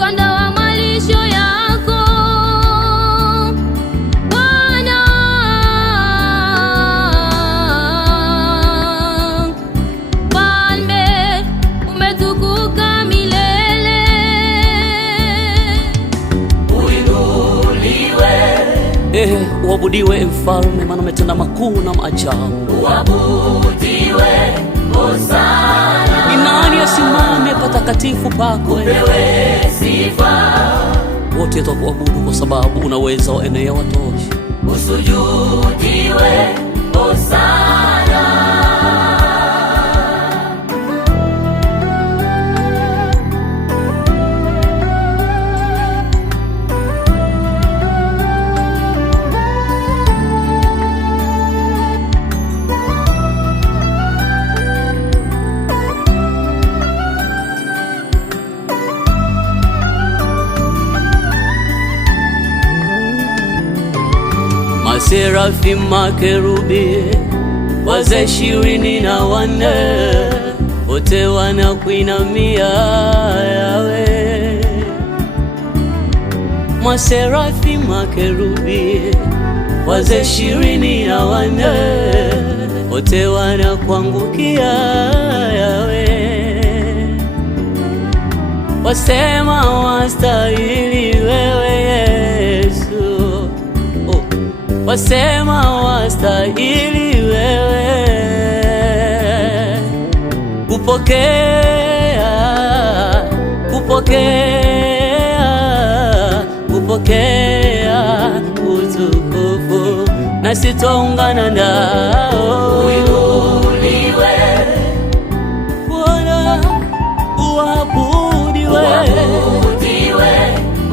ukanda wa malisho yako. Bwana, Mfalme, umetukuka milele. Uabudiwe Mfalme, maana umetenda makuu na maajabu. Uabudiwe, Hosana. Ni nani asimame patakatifu pako? Upewe sifa. Wote twakuabudu kwa sababu unaweza waenea watosha. Usujudiwe, Hosana. Maserafi, makerubi, wazee 24 wote wanakuinamia Yawe. Maserafi, makerubi, wazee 24 wote wanakuangukia Yawe. Wasema wastahili wewe Yesu, wasema wastahili wewe kupokea, kupokea, kupokea utukufu, na sitaungana nao. Uinuliwe Bwana, uabudiwe, uabudiwe,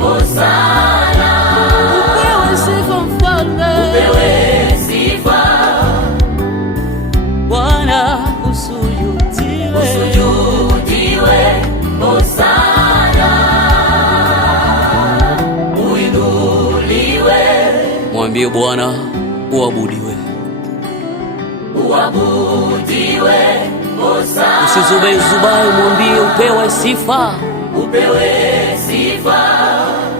Hosana. upewe sifa Mfalme, Upewe sifa. Bwana usujudiwe, Usujudiwe, Hosana. Uinuliwe, mwambie Bwana uabudiwe. uabudiwe, Hosana. Usizubai, mwambie upewe sifa. Upewe sifa.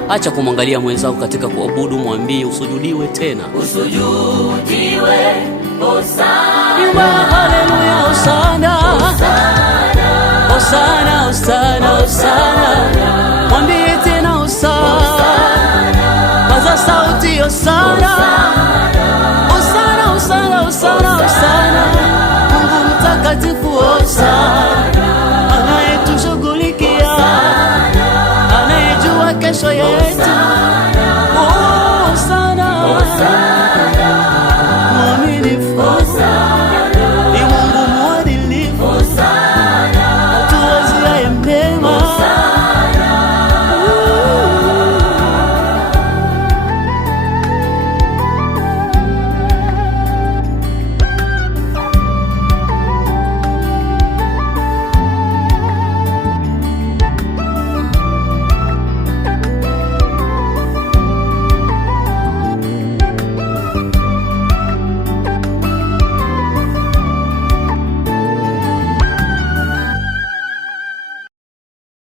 Acha kumwangalia mwenzako katika kuabudu, mwambie usujudiwe tena. Usujudiwe, Hosana. Imba haleluya, Hosana, Hosana, Hosana, Hosana. Mwambie tena Hosana, paza sauti Hosana, Hosana, Hosana, Hosana, Hosana. Mungu mtakatifu Hosana, anayetushughulikia, anayejua kesho yetu. Hosana, Hosana.